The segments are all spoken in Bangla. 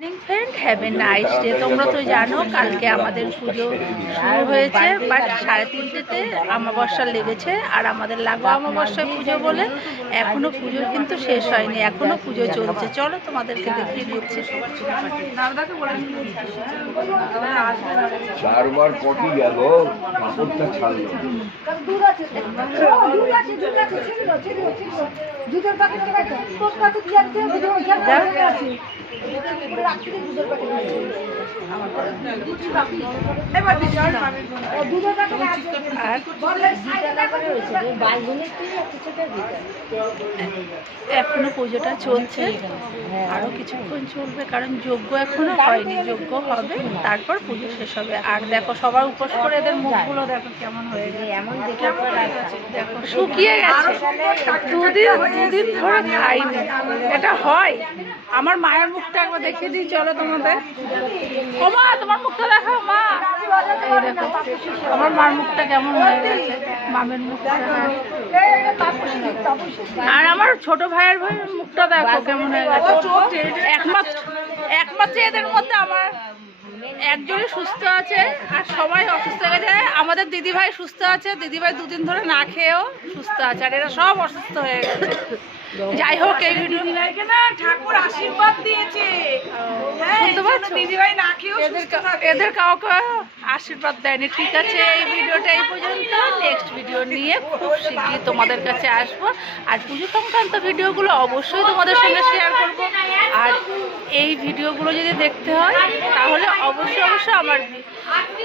Friend, have a nice day. তোমরা তো জানো কালকে আমাদের পুজো শুরু হয়েছে, বাট 3:30তে অমাবস্যা লেগেছে আর আমাদের লাগো অমাবস্যায় পুজো বলে এখনো পুজো কিন্তু শেষ হয়নি, এখনো পুজো চলছে। চলো তোমাদেরকে দেখিয়ে দিচ্ছি। চারবার পটি গেল, কাপড়টা ছাড়লো। এখনো পুজোটা চলছে, আরো কিছুক্ষণ চলবে, কারণ যজ্ঞ এখনো হয়নি। যজ্ঞ হবে, তারপর পুজো শেষ হবে। আর দেখো সবার উপোস করে এদের মুখগুলো দেখো কেমন হয়ে গেছে, এমন দেখো শুকিয়ে গেছে। দুদিন ধরে খাইনি, এটা হয়। আমার মায়ের মুখটা একবার দেখিয়ে দিই, চলো তোমাদের। ও মা, তোমার মুখটা দেখো মা, এই দেখো আমার মার মুখটা কেমন হয়ে গেছে, মামের মুখটা। আর আমার ছোট ভাইয়ের মুখটা দেখো কেমন হয়ে গেছে। একমাত্র এদের মধ্যে আমার একজনই সুস্থ আছে আর সবাই অসুস্থ হয়ে গেছে। আমাদের দিদিভাই সুস্থ আছে, দিদিভাই দুদিন ধরে না খেয়েও সুস্থ আছে, আর এরা সব অসুস্থ হয়ে গেছে। যাই হোক, এই ভিডিও না ঠাকুর আশীর্বাদ দিয়েছে, শুনতে পাচ্ছ? দিদিভাই না খেয়েও এদের কাউকে আশীর্বাদ দেয়নি। ঠিক আছে, এই ভিডিওটা এই পর্যন্ত। নেক্সট ভিডিও নিয়ে খুব শীঘ্রই তোমাদের কাছে আসবো, আর পুজো সংক্রান্ত ভিডিওগুলো অবশ্যই তোমাদের সঙ্গে শেয়ার করব। আর এই ভিডিওগুলো যদি দেখতে হয় তাহলে অবশ্যই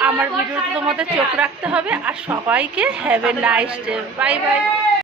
আমার ভিডিওতে তোমাদের চোখ রাখতে হবে। আর সবাইকে have a nice day, bye bye.